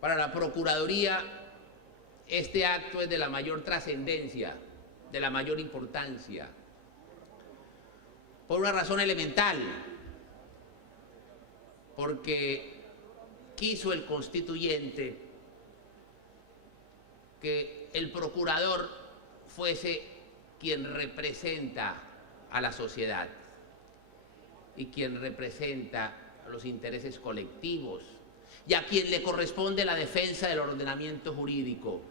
Para la Procuraduría, este acto es de la mayor trascendencia, de la mayor importancia, por una razón elemental, porque quiso el constituyente que el procurador fuese quien representa a la sociedad y quien representa a los intereses colectivos y a quien le corresponde la defensa del ordenamiento jurídico,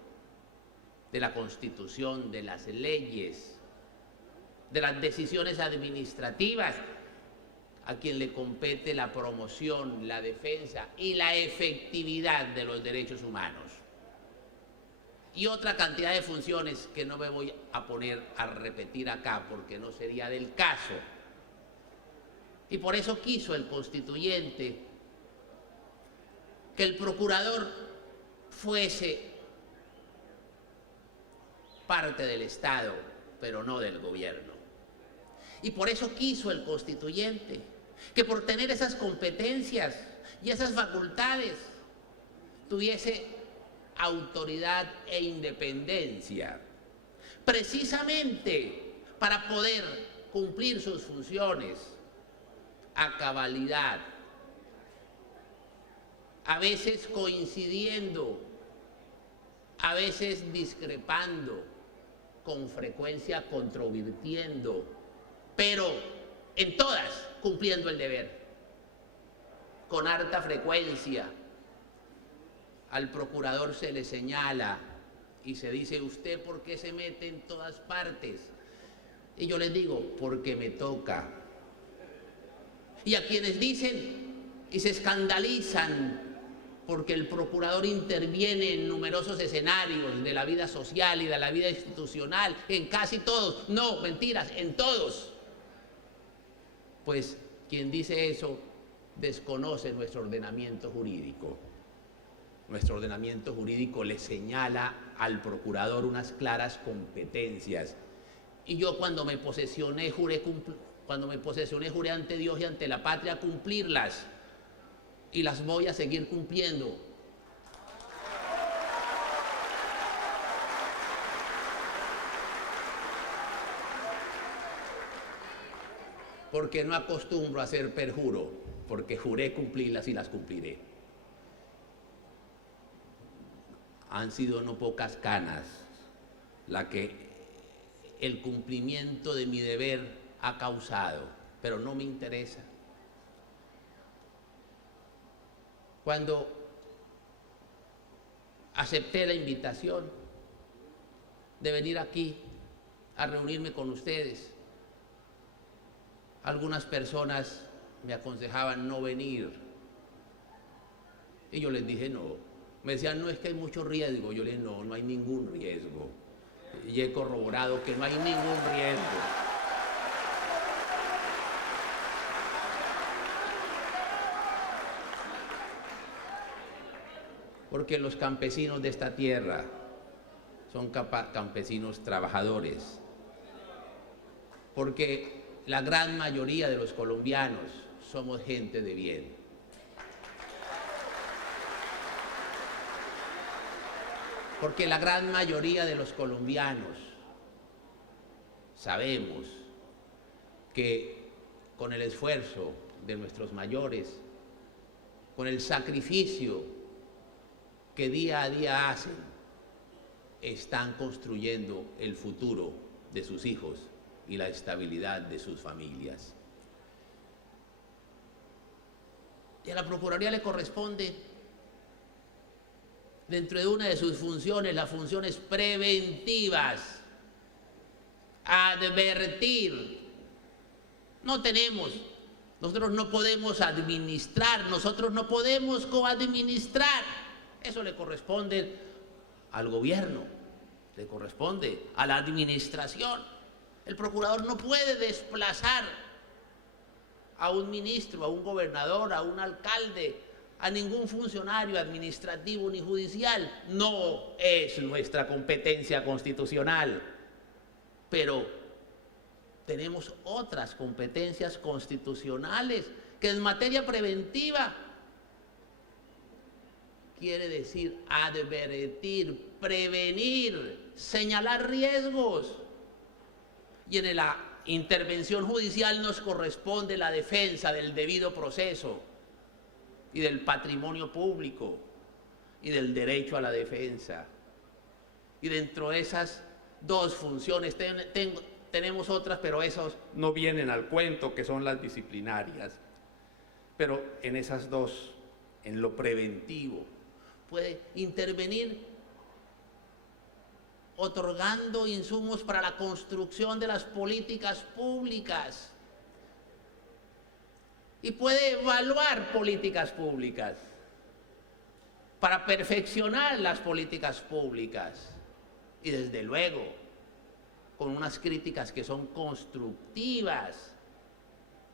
de la Constitución, de las leyes, de las decisiones administrativas, a quien le compete la promoción, la defensa y la efectividad de los derechos humanos. Y otra cantidad de funciones que no me voy a poner a repetir acá porque no sería del caso. Y por eso quiso el constituyente que el procurador fuese parte del Estado, pero no del gobierno. Y por eso quiso el constituyente que por tener esas competencias y esas facultades tuviese autoridad e independencia, precisamente para poder cumplir sus funciones a cabalidad, a veces coincidiendo, a veces discrepando, con frecuencia controvirtiendo, pero en todas cumpliendo el deber, con harta frecuencia. Al procurador se le señala y se dice: ¿usted por qué se mete en todas partes? Y yo les digo: porque me toca. Y a quienes dicen y se escandalizan porque el procurador interviene en numerosos escenarios de la vida social y de la vida institucional, en casi todos, no, mentiras, en todos, pues quien dice eso desconoce nuestro ordenamiento jurídico. Nuestro ordenamiento jurídico le señala al procurador unas claras competencias. Y yo cuando me posesioné juré ante Dios y ante la patria cumplirlas. Y las voy a seguir cumpliendo. Porque no acostumbro a hacer perjuro, porque juré cumplirlas y las cumpliré. Han sido no pocas canas la que el cumplimiento de mi deber ha causado, pero no me interesa. Cuando acepté la invitación de venir aquí a reunirme con ustedes, algunas personas me aconsejaban no venir. Y yo les dije no. Me decían: no, es que hay mucho riesgo. Yo les dije: no, no hay ningún riesgo. Y he corroborado que no hay ningún riesgo. Porque los campesinos de esta tierra son campesinos trabajadores. Porque la gran mayoría de los colombianos somos gente de bien. Porque la gran mayoría de los colombianos sabemos que con el esfuerzo de nuestros mayores, con el sacrificio que día a día hacen, están construyendo el futuro de sus hijos y la estabilidad de sus familias. Y a la Procuraduría le corresponde, dentro de una de sus funciones, las funciones preventivas, advertir. Nosotros no podemos administrar, nosotros no podemos coadministrar. Eso le corresponde al gobierno, le corresponde a la administración. El procurador no puede desplazar a un ministro, a un gobernador, a un alcalde, a ningún funcionario administrativo ni judicial. No es nuestra competencia constitucional, pero tenemos otras competencias constitucionales que en materia preventiva, quiere decir advertir, prevenir, señalar riesgos. Y en la intervención judicial nos corresponde la defensa del debido proceso y del patrimonio público y del derecho a la defensa. Y dentro de esas dos funciones tenemos otras, pero esos no vienen al cuento, que son las disciplinarias. Pero en esas dos, en lo preventivo, puede intervenir otorgando insumos para la construcción de las políticas públicas y puede evaluar políticas públicas para perfeccionar las políticas públicas y desde luego con unas críticas que son constructivas.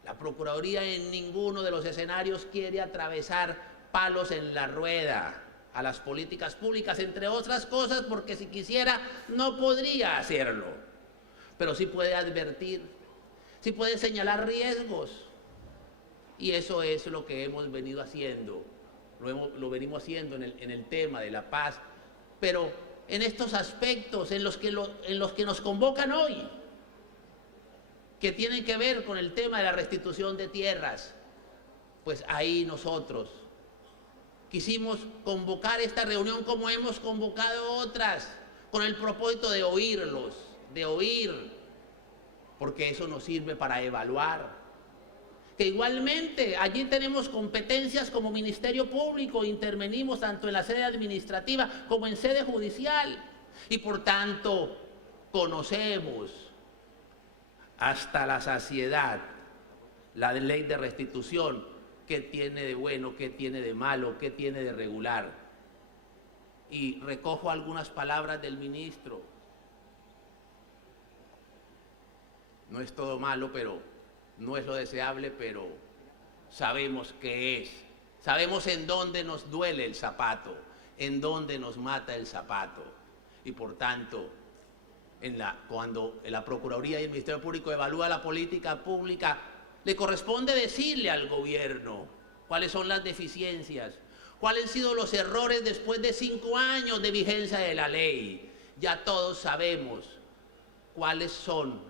La Procuraduría en ninguno de los escenarios quiere atravesar palos en la rueda a las políticas públicas, entre otras cosas porque si quisiera no podría hacerlo, pero sí puede advertir, sí puede señalar riesgos, y eso es lo que hemos venido haciendo, lo venimos haciendo en el tema de la paz, pero en estos aspectos en los que nos convocan hoy, que tienen que ver con el tema de la restitución de tierras, pues ahí nosotros quisimos convocar esta reunión como hemos convocado otras, con el propósito de oírlos, de oír, porque eso nos sirve para evaluar. Que igualmente allí tenemos competencias como Ministerio Público, intervenimos tanto en la sede administrativa como en sede judicial y por tanto conocemos hasta la saciedad la ley de restitución. ¿Qué tiene de bueno? ¿Qué tiene de malo? ¿Qué tiene de regular? Y recojo algunas palabras del ministro. No es todo malo, pero no es lo deseable, pero sabemos qué es. Sabemos en dónde nos duele el zapato, en dónde nos mata el zapato. Y por tanto, cuando la Procuraduría y el Ministerio Público evalúa la política pública, le corresponde decirle al gobierno cuáles son las deficiencias, cuáles han sido los errores después de 5 años de vigencia de la ley. Ya todos sabemos cuáles son,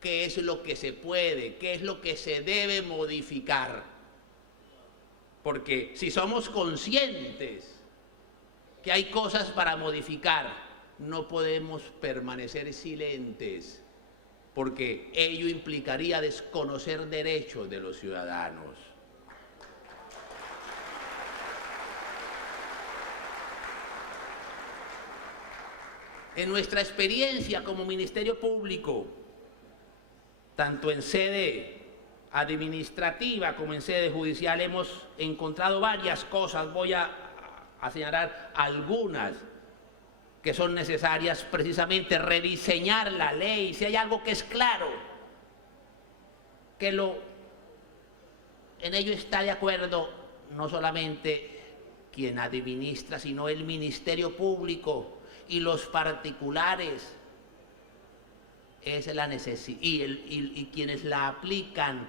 qué es lo que se puede, qué es lo que se debe modificar. Porque si somos conscientes que hay cosas para modificar, no podemos permanecer silentes, porque ello implicaría desconocer derechos de los ciudadanos. En nuestra experiencia como Ministerio Público, tanto en sede administrativa como en sede judicial, hemos encontrado varias cosas. Voy a señalar algunas que son necesarias, precisamente rediseñar la ley. Si hay algo que es claro, que en ello está de acuerdo no solamente quien administra, sino el Ministerio Público y los particulares, es la necesidad, y quienes la aplican,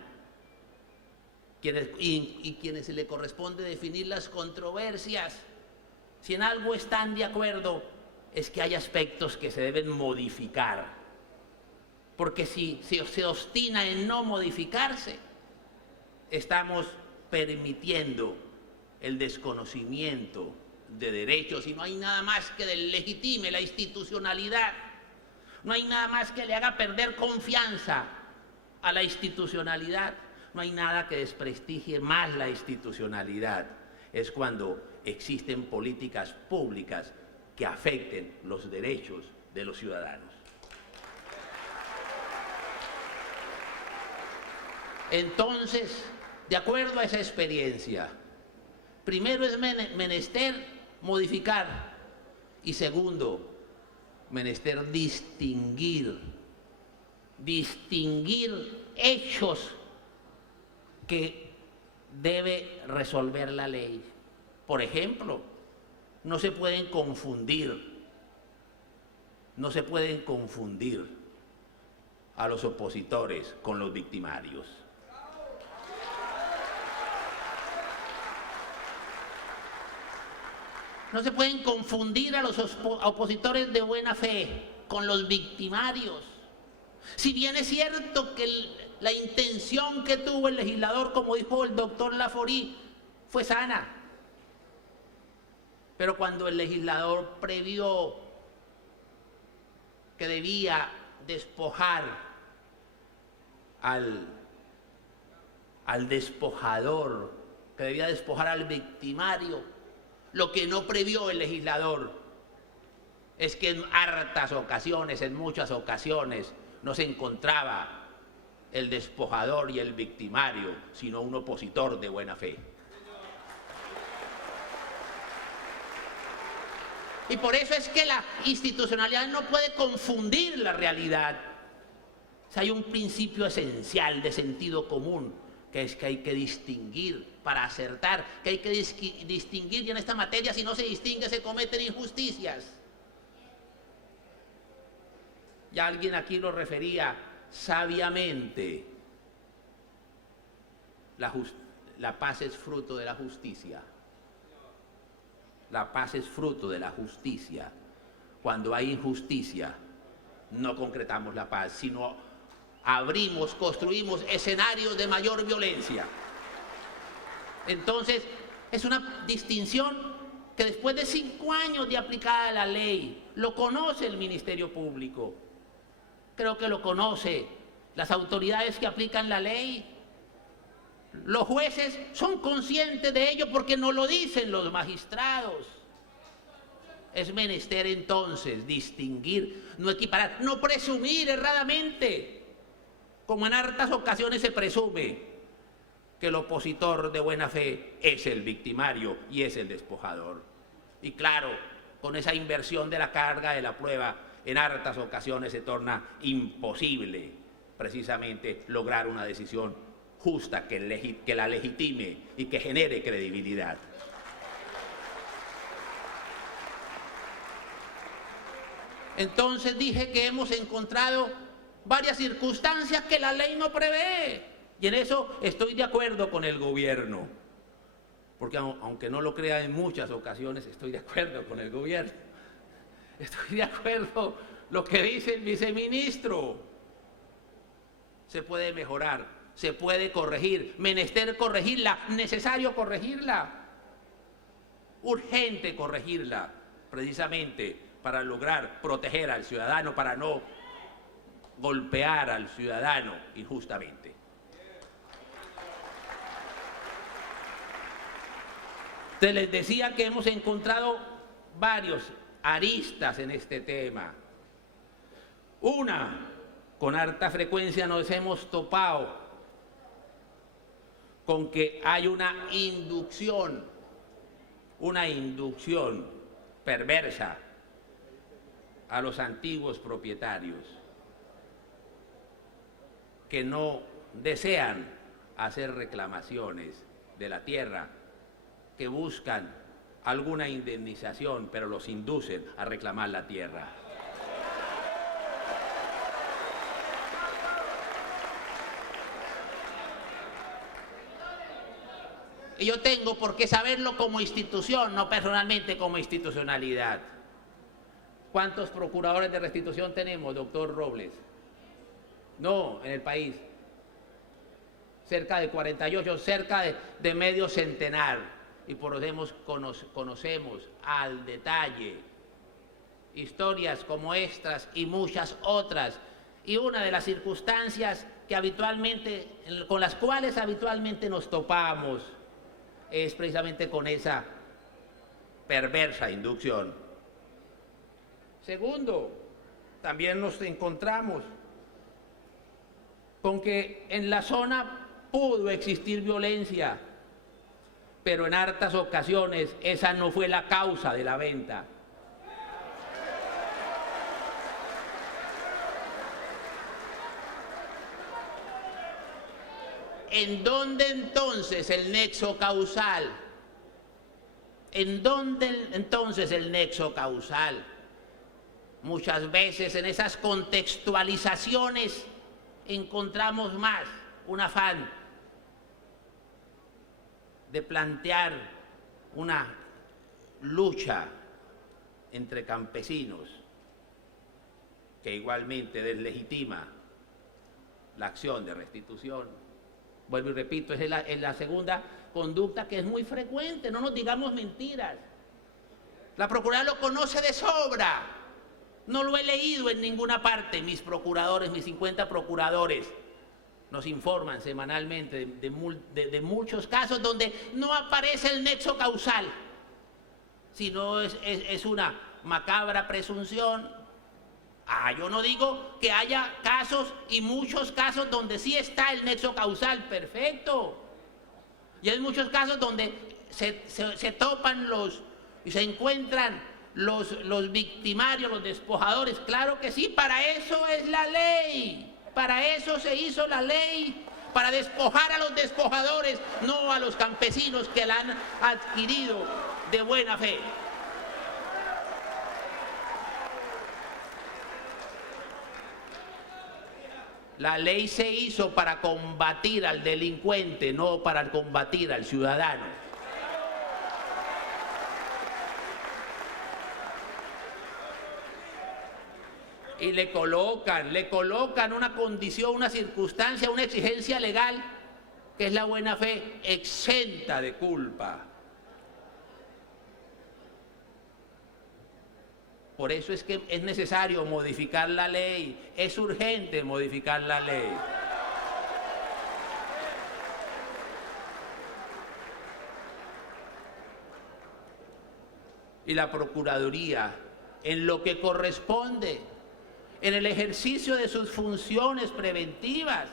quienes se le corresponde definir las controversias. Si en algo están de acuerdo, es que hay aspectos que se deben modificar, porque si se obstina en no modificarse, estamos permitiendo el desconocimiento de derechos y no hay nada más que deslegitime la institucionalidad, no hay nada más que le haga perder confianza a la institucionalidad, no hay nada que desprestigie más la institucionalidad. Es cuando existen políticas públicas que afecten los derechos de los ciudadanos. Entonces, de acuerdo a esa experiencia, primero es menester modificar y segundo, menester distinguir hechos que debe resolver la ley. Por ejemplo, no se pueden confundir a los opositores con los victimarios. No se pueden confundir a los opositores de buena fe con los victimarios. Si bien es cierto que la intención que tuvo el legislador, como dijo el doctor Laforí, fue sana, pero cuando el legislador previó que debía despojar al despojador, que debía despojar al victimario, lo que no previó el legislador es que en hartas ocasiones, en muchas ocasiones, no se encontraba el despojador y el victimario, sino un opositor de buena fe. Y por eso es que la institucionalidad no puede confundir la realidad. O sea, hay un principio esencial de sentido común, que es que hay que distinguir para acertar, que hay que distinguir, y en esta materia si no se distingue se cometen injusticias. Ya alguien aquí lo refería sabiamente. La paz es fruto de la justicia. La paz es fruto de la justicia. Cuando hay injusticia, no concretamos la paz, sino construimos escenarios de mayor violencia. Entonces, es una distinción que después de 5 años de aplicada la ley, lo conoce el Ministerio Público. Creo que lo conoce las autoridades que aplican la ley. Los jueces son conscientes de ello porque no lo dicen los magistrados. Es menester entonces distinguir, no equiparar, no presumir erradamente, como en hartas ocasiones se presume que el opositor de buena fe es el victimario y es el despojador. Y claro, con esa inversión de la carga de la prueba, en hartas ocasiones se torna imposible precisamente lograr una decisión justa que la legitime y que genere credibilidad. Entonces dije que hemos encontrado varias circunstancias que la ley no prevé, y en eso estoy de acuerdo con el gobierno, porque aunque no lo crea, en muchas ocasiones estoy de acuerdo con el gobierno. Estoy de acuerdo lo que dice el viceministro. Se puede mejorar, se puede corregir, menester corregirla, necesario corregirla, urgente corregirla, precisamente para lograr proteger al ciudadano, para no golpear al ciudadano injustamente. Te les decía que hemos encontrado varios aristas en este tema. Una, con harta frecuencia nos hemos topado con que hay una inducción perversa a los antiguos propietarios que no desean hacer reclamaciones de la tierra, que buscan alguna indemnización, pero los inducen a reclamar la tierra. Y yo tengo por qué saberlo como institución, no personalmente como institucionalidad. ¿Cuántos procuradores de restitución tenemos, doctor Robles? No, en el país. Cerca de 48, cerca de medio centenar. Y por eso conocemos al detalle historias como estas y muchas otras. Y una de las circunstancias con las cuales habitualmente nos topamos es precisamente con esa perversa inducción. Segundo, también nos encontramos con que en la zona pudo existir violencia, pero en hartas ocasiones esa no fue la causa de la venta. ¿En dónde entonces el nexo causal? ¿En dónde entonces el nexo causal? Muchas veces en esas contextualizaciones encontramos más un afán de plantear lucha entre campesinos, que igualmente deslegitima la acción de restitución. Vuelvo y repito, es la segunda conducta que es muy frecuente, no nos digamos mentiras. La Procuraduría lo conoce de sobra, no lo he leído en ninguna parte. Mis procuradores, mis 50 procuradores, nos informan semanalmente de muchos casos donde no aparece el nexo causal, sino es una macabra presunción. Yo no digo que haya casos y muchos casos donde sí está el nexo causal, perfecto. Y hay muchos casos donde se topan y se encuentran los victimarios, los despojadores. Claro que sí, para eso es la ley. Para eso se hizo la ley, para despojar a los despojadores, no a los campesinos que la han adquirido de buena fe. La ley se hizo para combatir al delincuente, no para combatir al ciudadano. Y le colocan una condición, una circunstancia, una exigencia legal, que es la buena fe, exenta de culpa. Por eso es que es necesario modificar la ley, es urgente modificar la ley. Y la Procuraduría, en lo que corresponde, en el ejercicio de sus funciones preventivas,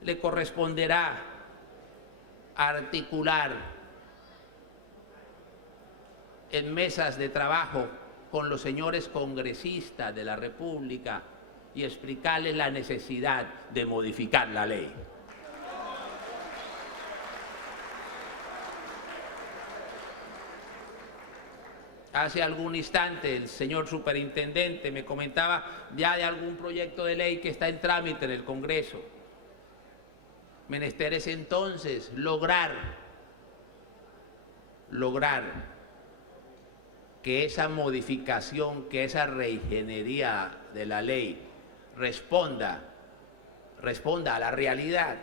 le corresponderá articular en mesas de trabajo con los señores congresistas de la República y explicarles la necesidad de modificar la ley. Hace algún instante el señor superintendente me comentaba ya de algún proyecto de ley que está en trámite en el Congreso. Menester es entonces lograr que esa modificación, que esa reingeniería de la ley responda a la realidad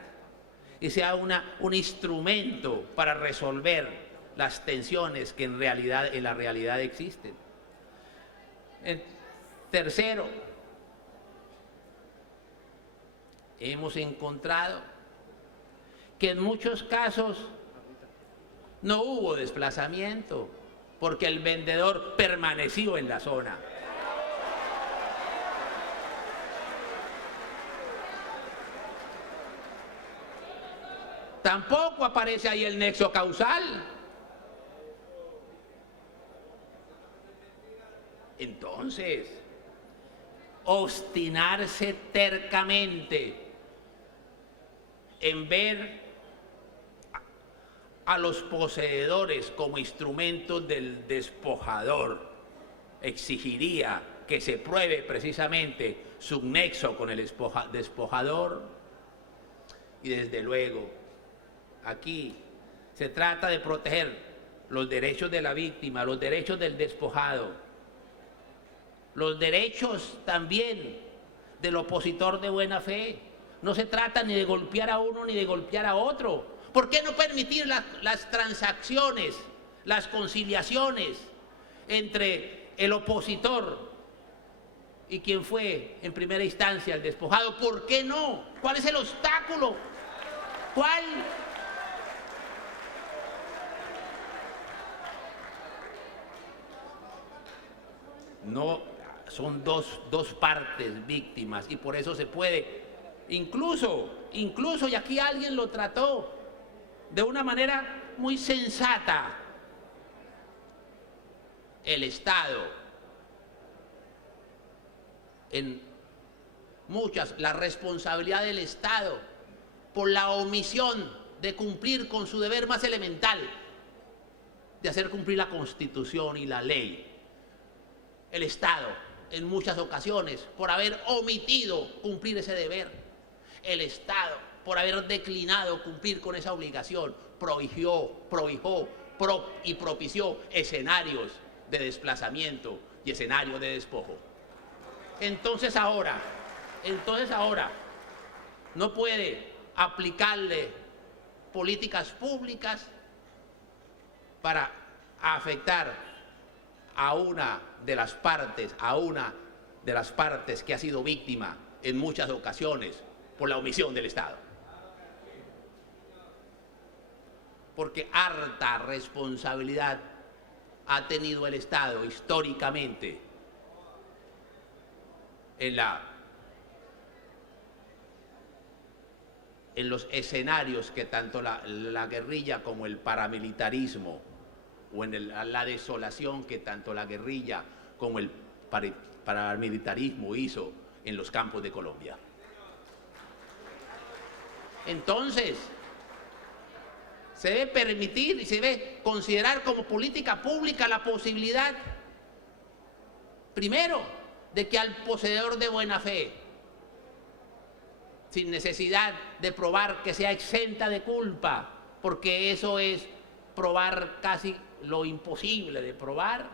y sea un instrumento para resolver las tensiones que en la realidad existen. Tercero, hemos encontrado que en muchos casos no hubo desplazamiento porque el vendedor permaneció en la zona. Tampoco aparece ahí el nexo causal. Entonces, obstinarse tercamente en ver a los poseedores como instrumentos del despojador exigiría que se pruebe precisamente su nexo con el despojador. Y desde luego, aquí se trata de proteger los derechos de la víctima, los derechos del despojado, los derechos también del opositor de buena fe. No se trata ni de golpear a uno ni de golpear a otro. ¿Por qué no permitir las transacciones, las conciliaciones entre el opositor y quien fue en primera instancia el despojado? ¿Por qué no? ¿Cuál es el obstáculo? ¿Cuál? No, son dos partes víctimas y por eso se puede, incluso, y aquí alguien lo trató de una manera muy sensata, el Estado, la responsabilidad del Estado por la omisión de cumplir con su deber más elemental, de hacer cumplir la Constitución y la ley. El Estado, en muchas ocasiones, por haber omitido cumplir ese deber. El Estado, por haber declinado cumplir con esa obligación, prohibió y propició escenarios de desplazamiento y escenarios de despojo. Entonces ahora, no puede aplicarle políticas públicas para afectar a una de las partes que ha sido víctima en muchas ocasiones por la omisión del Estado. Porque harta responsabilidad ha tenido el Estado históricamente en los escenarios que tanto la guerrilla como el paramilitarismo, o en la desolación que tanto la guerrilla como el paramilitarismo hizo en los campos de Colombia. Entonces, se debe permitir y se debe considerar como política pública la posibilidad, primero, de que al poseedor de buena fe, sin necesidad de probar que sea exenta de culpa, porque eso es probar casi lo imposible de probar,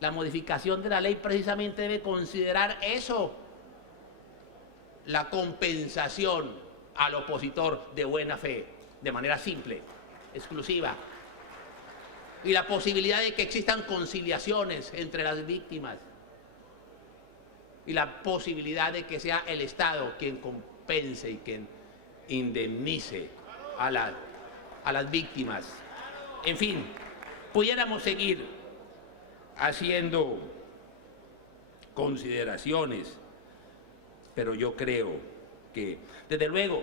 la modificación de la ley precisamente debe considerar eso, la compensación al opositor de buena fe, de manera simple, exclusiva, y la posibilidad de que existan conciliaciones entre las víctimas, y la posibilidad de que sea el Estado quien compense y quien indemnice a las víctimas. En fin, pudiéramos seguir haciendo consideraciones, pero yo creo que, desde luego,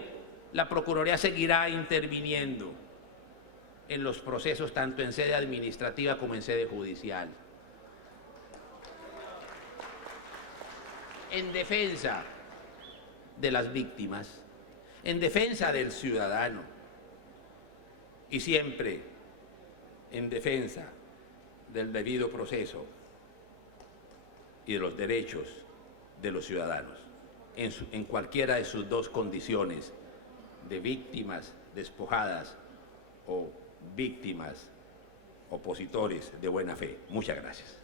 la Procuraduría seguirá interviniendo en los procesos tanto en sede administrativa como en sede judicial, en defensa de las víctimas, en defensa del ciudadano y siempre en defensa del debido proceso y de los derechos de los ciudadanos, en cualquiera de sus dos condiciones, de víctimas despojadas o víctimas opositores de buena fe. Muchas gracias.